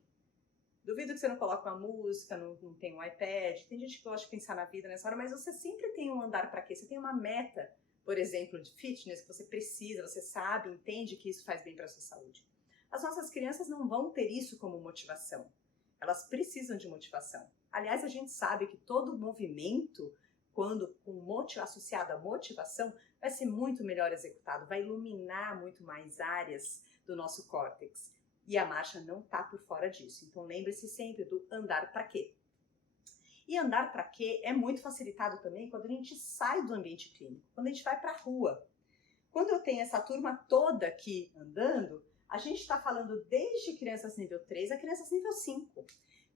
duvido que você não coloque uma música, não tem um iPad, tem gente que gosta de pensar na vida nessa hora, mas você sempre tem um andar para quê? Você tem uma meta, por exemplo, de fitness que você precisa, você sabe, entende que isso faz bem para a sua saúde. As nossas crianças não vão ter isso como motivação. Elas precisam de motivação. Aliás, a gente sabe que todo movimento, quando associado à motivação, vai ser muito melhor executado, vai iluminar muito mais áreas do nosso córtex. E a marcha não está por fora disso. Então lembre-se sempre do andar para quê. E andar para quê é muito facilitado também quando a gente sai do ambiente clínico, quando a gente vai para a rua. Quando eu tenho essa turma toda aqui andando, a gente está falando desde crianças nível 3 a crianças nível 5.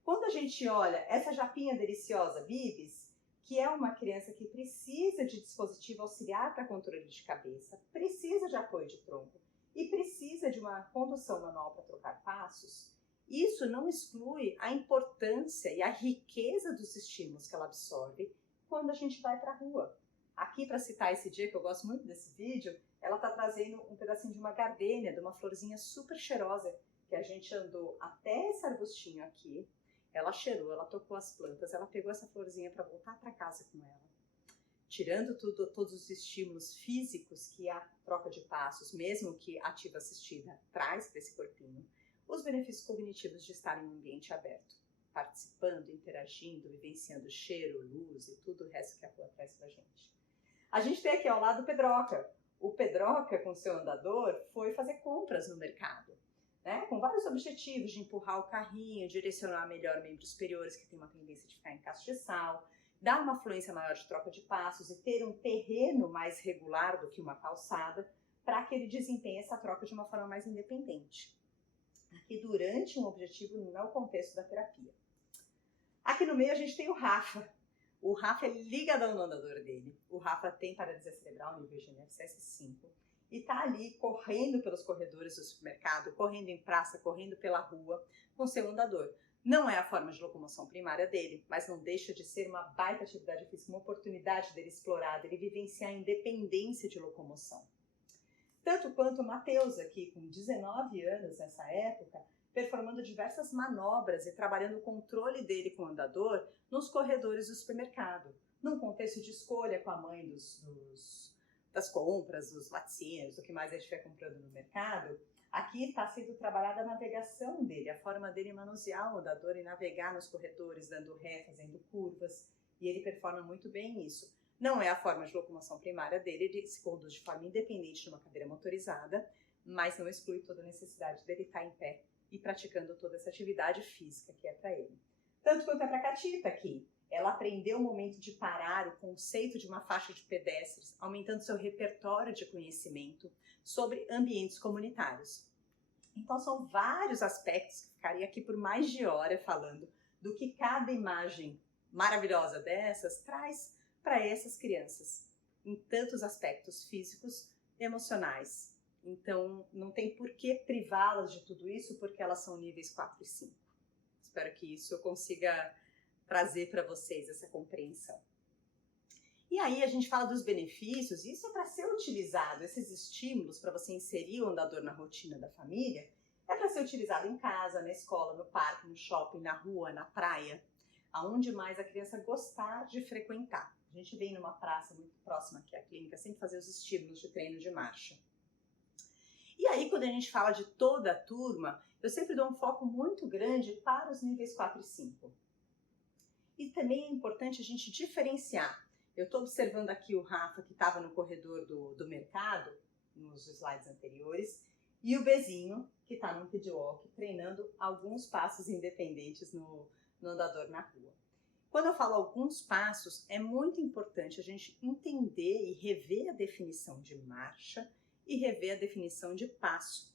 Quando a gente olha essa japinha deliciosa, Bibis, que é uma criança que precisa de dispositivo auxiliar para controle de cabeça, precisa de apoio de tronco e precisa de uma condução manual para trocar passos, isso não exclui a importância e a riqueza dos estímulos que ela absorve quando a gente vai para a rua. Aqui, para citar esse dia, que eu gosto muito desse vídeo, ela está trazendo um pedacinho de uma gardênia, de uma florzinha super cheirosa, que a gente andou até esse arbustinho aqui, ela cheirou, ela tocou as plantas, ela pegou essa florzinha para voltar para casa com ela. tirando todos os estímulos físicos que a troca de passos, mesmo que ativa assistida, traz para esse corpinho, os benefícios cognitivos de estar em um ambiente aberto, participando, interagindo, vivenciando cheiro, luz e tudo o resto que a rua traz pra gente. A gente tem aqui ao lado o Pedroca. O Pedroca, com seu andador, foi fazer compras no mercado, né? Com vários objetivos de empurrar o carrinho, direcionar melhor membros superiores que tem uma tendência de ficar em castiçal, dar uma fluência maior de troca de passos e ter um terreno mais regular do que uma calçada para que ele desempenhe essa troca de uma forma mais independente. Aqui durante um objetivo no contexto da terapia. Aqui no meio a gente tem o Rafa. O Rafa é ligadão no andador dele. O Rafa tem paralisia cerebral nível GNSS 5 e tá ali correndo pelos corredores do supermercado, correndo em praça, correndo pela rua com seu andador. Não é a forma de locomoção primária dele, mas não deixa de ser uma baita atividade física, uma oportunidade dele explorar, dele vivenciar a independência de locomoção. Tanto quanto o Matheus aqui, com 19 anos nessa época, performando diversas manobras e trabalhando o controle dele com o andador nos corredores do supermercado, num contexto de escolha com a mãe das compras, dos laticínios, do que mais a gente estiver comprando no mercado. Aqui está sendo trabalhada a navegação dele, a forma dele manusear o andador e navegar nos corredores, dando ré, fazendo curvas, e ele performa muito bem isso. Não é a forma de locomoção primária dele, ele se conduz de forma independente de uma cadeira motorizada, mas não exclui toda a necessidade dele estar em pé e praticando toda essa atividade física que é para ele. Tanto quanto é para a Catita aqui. Ela aprendeu o momento de parar, o conceito de uma faixa de pedestres, aumentando seu repertório de conhecimento sobre ambientes comunitários. Então são vários aspectos que ficaria aqui por mais de hora falando do que cada imagem maravilhosa dessas traz para essas crianças, em tantos aspectos físicos e emocionais. Então, não tem por que privá-las de tudo isso, porque elas são níveis 4 e 5. Espero que isso eu consiga trazer para vocês essa compreensão. E aí a gente fala dos benefícios, e isso é para ser utilizado, esses estímulos para você inserir o andador na rotina da família, é para ser utilizado em casa, na escola, no parque, no shopping, na rua, na praia, aonde mais a criança gostar de frequentar. A gente vem numa praça muito próxima aqui à clínica, sempre fazer os estímulos de treino de marcha. E aí, quando a gente fala de toda a turma, eu sempre dou um foco muito grande para os níveis 4 e 5. E também é importante a gente diferenciar. Eu estou observando aqui o Rafa, que estava no corredor do mercado, nos slides anteriores, e o Bezinho, que está no pedwalk, treinando alguns passos independentes no andador na rua. Quando eu falo alguns passos, é muito importante a gente entender e rever a definição de marcha e rever a definição de passo.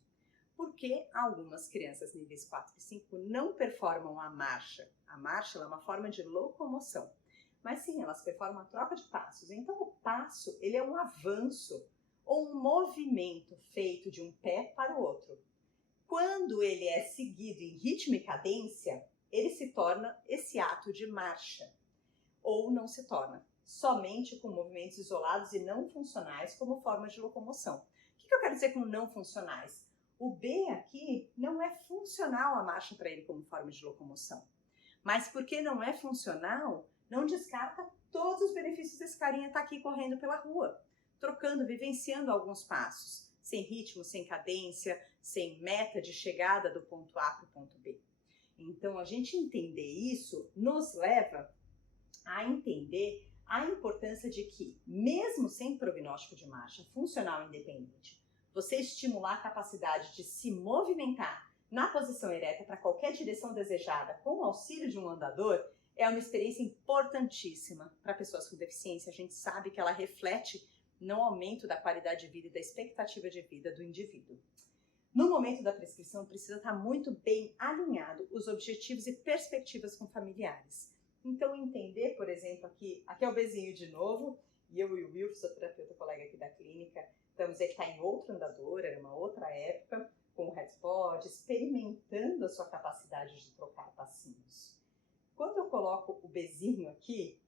Porque algumas crianças níveis 4 e 5 não performam a marcha. A marcha é uma forma de locomoção. Mas sim, elas performam a troca de passos. Então o passo, ele é um avanço ou um movimento feito de um pé para o outro. Quando ele é seguido em ritmo e cadência, ele se torna esse ato de marcha. Ou não se torna, somente com movimentos isolados e não funcionais como forma de locomoção. O que eu quero dizer com não funcionais? O B aqui não é funcional a marcha para ele como forma de locomoção. Mas porque não é funcional, não descarta todos os benefícios desse carinha estar aqui correndo pela rua, trocando, vivenciando alguns passos, sem ritmo, sem cadência, sem meta de chegada do ponto A para o ponto B. Então, a gente entender isso nos leva a entender a importância de que, mesmo sem prognóstico de marcha funcional independente, você estimular a capacidade de se movimentar na posição ereta para qualquer direção desejada com o auxílio de um andador é uma experiência importantíssima para pessoas com deficiência. A gente sabe que ela reflete no aumento da qualidade de vida e da expectativa de vida do indivíduo. No momento da prescrição, precisa estar muito bem alinhado os objetivos e perspectivas com familiares. Então, entender, por exemplo, aqui é o Bezinho de novo, e eu e o Will, fisioterapeuta colega aqui da clínica, estamos ele está em outro andador, era uma outra época, com o headspot, experimentando a sua capacidade de trocar passinhos. Quando eu coloco o Bezinho aqui,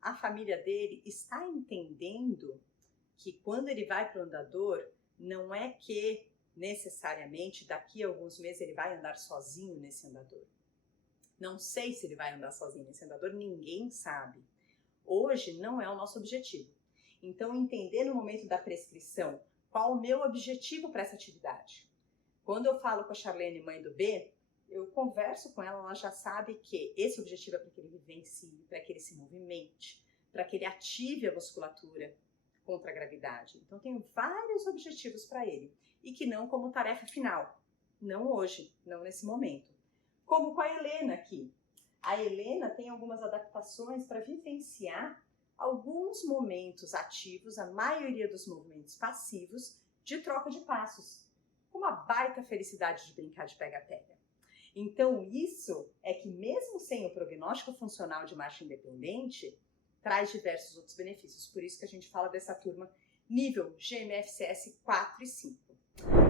a família dele está entendendo que quando ele vai para o andador, não é que necessariamente daqui a alguns meses ele vai andar sozinho nesse andador. Não sei se ele vai andar sozinho nesse andador, ninguém sabe. Hoje não é o nosso objetivo. Então, entender no momento da prescrição qual o meu objetivo para essa atividade. Quando eu falo com a Charlene, mãe do B, eu converso com ela, ela já sabe que esse objetivo é para que ele vivencie, para que ele se movimente, para que ele ative a musculatura contra a gravidade. Então, tenho vários objetivos para ele e que não como tarefa final. Não hoje, não nesse momento. Como com a Helena aqui. A Helena tem algumas adaptações para vivenciar alguns momentos ativos, a maioria dos movimentos passivos, de troca de passos. Com uma baita felicidade de brincar de pega-pega. Então, isso é que mesmo sem o prognóstico funcional de marcha independente, traz diversos outros benefícios. Por isso que a gente fala dessa turma nível GMFCS 4 e 5.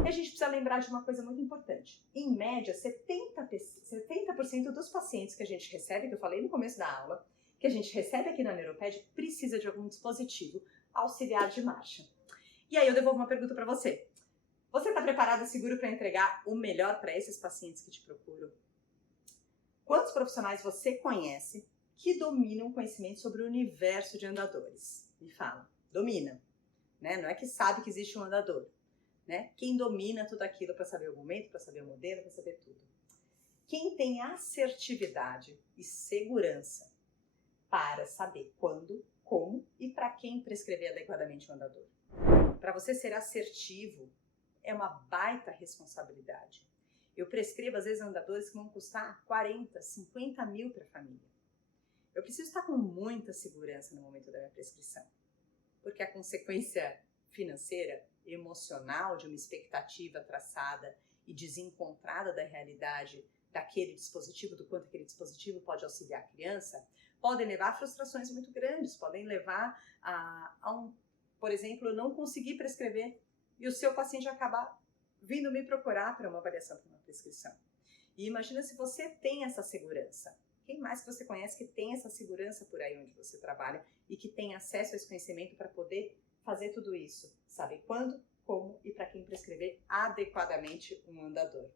E a gente precisa lembrar de uma coisa muito importante. Em média, 70% dos pacientes que a gente recebe, que eu falei no começo da aula, que a gente recebe aqui na Neuroped, precisa de algum dispositivo auxiliar de marcha. E aí eu devolvo uma pergunta para você. Você está preparado e seguro para entregar o melhor para esses pacientes que te procuram? Quantos profissionais você conhece que dominam conhecimento sobre o universo de andadores? Me fala. Domina. Né? Não é que sabe que existe um andador. Né? Quem domina tudo aquilo para saber o momento, para saber o modelo, para saber tudo. Quem tem assertividade e segurança para saber quando, como e para quem prescrever adequadamente o andador. Para você ser assertivo, é uma baita responsabilidade. Eu prescrevo, às vezes, andadores que vão custar 40, 50 mil para a família. Eu preciso estar com muita segurança no momento da minha prescrição, porque a consequência financeira, emocional de uma expectativa traçada e desencontrada da realidade daquele dispositivo, do quanto aquele dispositivo pode auxiliar a criança, podem levar a frustrações muito grandes, podem levar por exemplo, eu não conseguir prescrever e o seu paciente acabar vindo me procurar para uma avaliação, para uma prescrição. E imagina se você tem essa segurança. Quem mais que você conhece que tem essa segurança por aí onde você trabalha e que tem acesso a esse conhecimento para poder fazer tudo isso? Saber quando, como e para quem prescrever adequadamente um andador.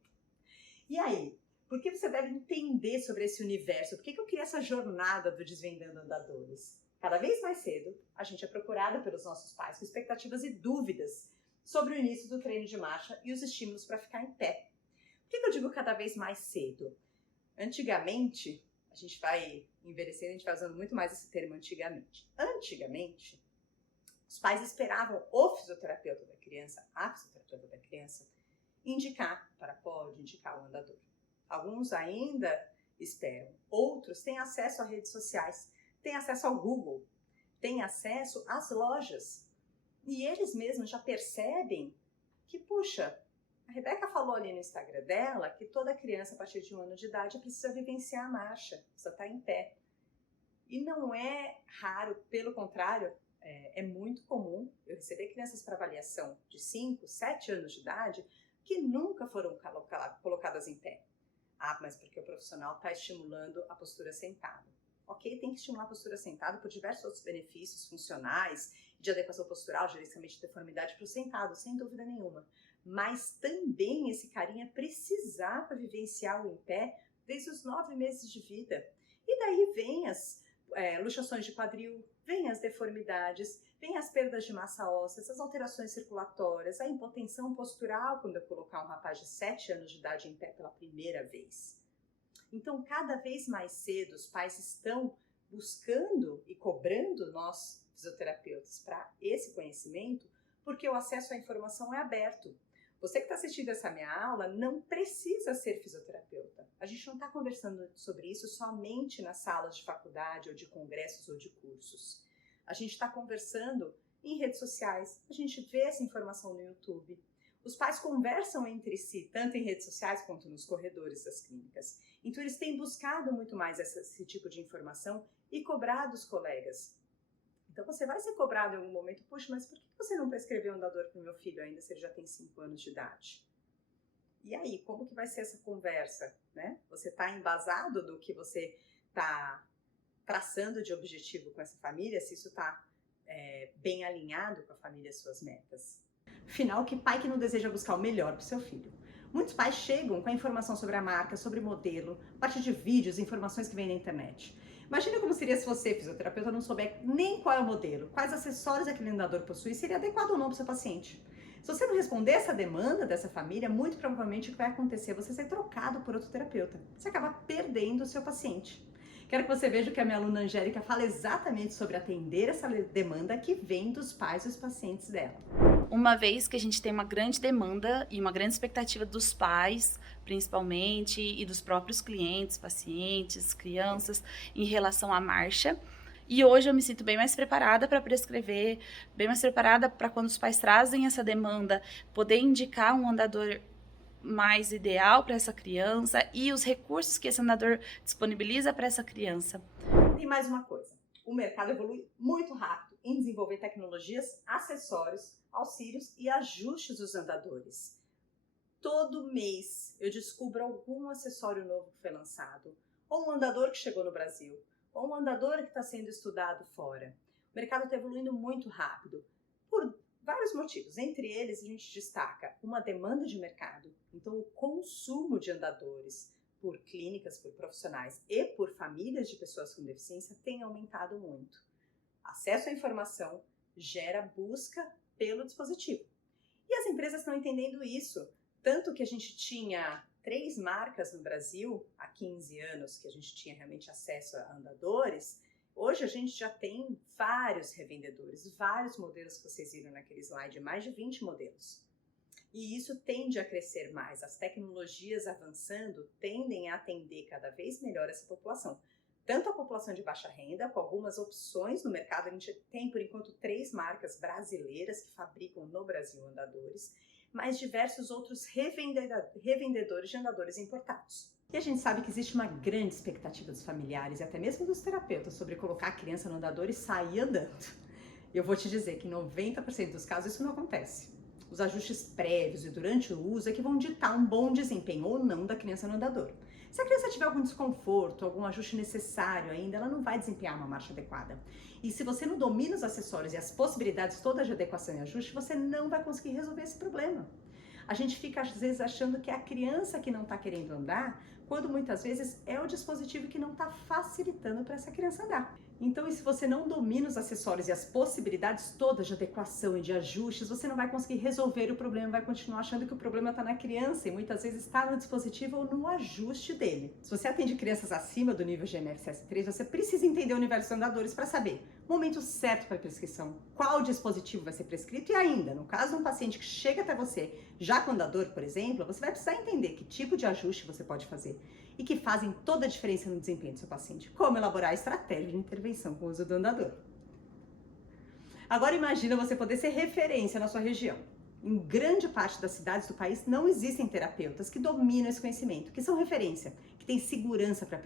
E aí, por que você deve entender sobre esse universo? Por que eu criei essa jornada do Desvendando Andadores? Cada vez mais cedo, a gente é procurada pelos nossos pais com expectativas e dúvidas sobre o início do treino de marcha e os estímulos para ficar em pé. Por que eu digo cada vez mais cedo? Antigamente, a gente vai envelhecendo, a gente vai usando muito mais esse termo antigamente. Antigamente, os pais esperavam o fisioterapeuta da criança, a fisioterapeuta da criança, indicar para pode indicar o andador. Alguns ainda esperam, outros têm acesso a redes sociais, têm acesso ao Google, têm acesso às lojas. E eles mesmos já percebem que, puxa, a Rebeca falou ali no Instagram dela que toda criança a partir de 1 ano de idade precisa vivenciar a marcha, precisa estar em pé. E não é raro, pelo contrário, é muito comum eu receber crianças para avaliação de 5, 7 anos de idade que nunca foram colocadas em pé. Ah, mas porque o profissional está estimulando a postura sentada. Ok, tem que estimular a postura sentada por diversos outros benefícios funcionais, de adequação postural, gerenciamento de deformidade para o sentado, sem dúvida nenhuma. Mas também esse carinha precisava vivenciar o em pé desde os 9 meses de vida. E daí vem as luxações de quadril, vem as deformidades, vem as perdas de massa óssea, as alterações circulatórias, a impotensão postural quando eu colocar um rapaz de 7 anos de idade em pé pela primeira vez. Então, cada vez mais cedo, os pais estão buscando e cobrando nós, fisioterapeutas, para esse conhecimento, porque o acesso à informação é aberto. Você que está assistindo essa minha aula não precisa ser fisioterapeuta. A gente não está conversando sobre isso somente nas salas de faculdade, ou de congressos, ou de cursos. A gente está conversando em redes sociais, a gente vê essa informação no YouTube. Os pais conversam entre si, tanto em redes sociais quanto nos corredores das clínicas. Então, eles têm buscado muito mais esse tipo de informação e cobrado os colegas. Então, você vai ser cobrado em algum momento, puxa, mas por que você não prescreveu andador para o meu filho ainda se ele já tem 5 anos de idade? E aí, como que vai ser essa conversa? Né? Você está embasado do que você está traçando de objetivo com essa família, se isso está bem alinhado com a família e as suas metas? Afinal, que pai que não deseja buscar o melhor para o seu filho? Muitos pais chegam com a informação sobre a marca, sobre o modelo, a partir de vídeos, informações que vêm na internet. Imagina como seria se você, fisioterapeuta, não souber nem qual é o modelo, quais acessórios aquele andador possui, seria adequado ou não para o seu paciente. Se você não responder essa demanda dessa família, muito provavelmente o que vai acontecer é você ser trocado por outro terapeuta. Você acaba perdendo o seu paciente. Quero que você veja que a minha aluna Angélica fala exatamente sobre atender essa demanda que vem dos pais e dos pacientes dela. Uma vez que a gente tem uma grande demanda e uma grande expectativa dos pais, principalmente, e dos próprios clientes, pacientes, crianças, em relação à marcha. E hoje eu me sinto bem mais preparada para prescrever, bem mais preparada para quando os pais trazem essa demanda, poder indicar um andador mais ideal para essa criança e os recursos que esse andador disponibiliza para essa criança. Tem mais uma coisa, o mercado evolui muito rápido em desenvolver tecnologias, acessórios, auxílios e ajustes dos andadores. Todo mês eu descubro algum acessório novo que foi lançado, ou um andador que chegou no Brasil, ou um andador que está sendo estudado fora. O mercado está evoluindo muito rápido, por vários motivos. Entre eles, a gente destaca uma demanda de mercado. Então, o consumo de andadores por clínicas, por profissionais e por famílias de pessoas com deficiência tem aumentado muito. Acesso à informação gera busca pelo dispositivo. E as empresas estão entendendo isso. Tanto que a gente tinha 3 marcas no Brasil, há 15 anos, que a gente tinha realmente acesso a andadores. Hoje a gente já tem vários revendedores, vários modelos que vocês viram naquele slide, mais de 20 modelos. E isso tende a crescer mais. As tecnologias avançando tendem a atender cada vez melhor essa população. Tanto a população de baixa renda, com algumas opções no mercado. A gente tem, por enquanto, 3 marcas brasileiras que fabricam no Brasil andadores, mas diversos outros revendedores de andadores importados. E a gente sabe que existe uma grande expectativa dos familiares e até mesmo dos terapeutas sobre colocar a criança no andador e sair andando. Eu vou te dizer que em 90% dos casos isso não acontece. Os ajustes prévios e durante o uso é que vão ditar um bom desempenho ou não da criança no andador. Se a criança tiver algum desconforto, algum ajuste necessário ainda, ela não vai desempenhar uma marcha adequada. E se você não domina os acessórios e as possibilidades todas de adequação e ajuste, você não vai conseguir resolver esse problema. A gente fica, às vezes, achando que é a criança que não está querendo andar, quando muitas vezes é o dispositivo que não está facilitando para essa criança andar. Então, e se você não domina os acessórios e as possibilidades todas de adequação e de ajustes, você não vai conseguir resolver o problema, vai continuar achando que o problema está na criança e muitas vezes está no dispositivo ou no ajuste dele. Se você atende crianças acima do nível GMFCS3, você precisa entender o universo dos andadores para saber o momento certo para a prescrição, qual dispositivo vai ser prescrito e ainda, no caso de um paciente que chega até você já com andador, por exemplo, você vai precisar entender que tipo de ajuste você pode fazer e que fazem toda a diferença no desempenho do seu paciente. Como elaborar a estratégia de intervenção com o uso do andador. Agora imagina você poder ser referência na sua região. Em grande parte das cidades do país não existem terapeutas que dominam esse conhecimento, que são referência, que têm segurança para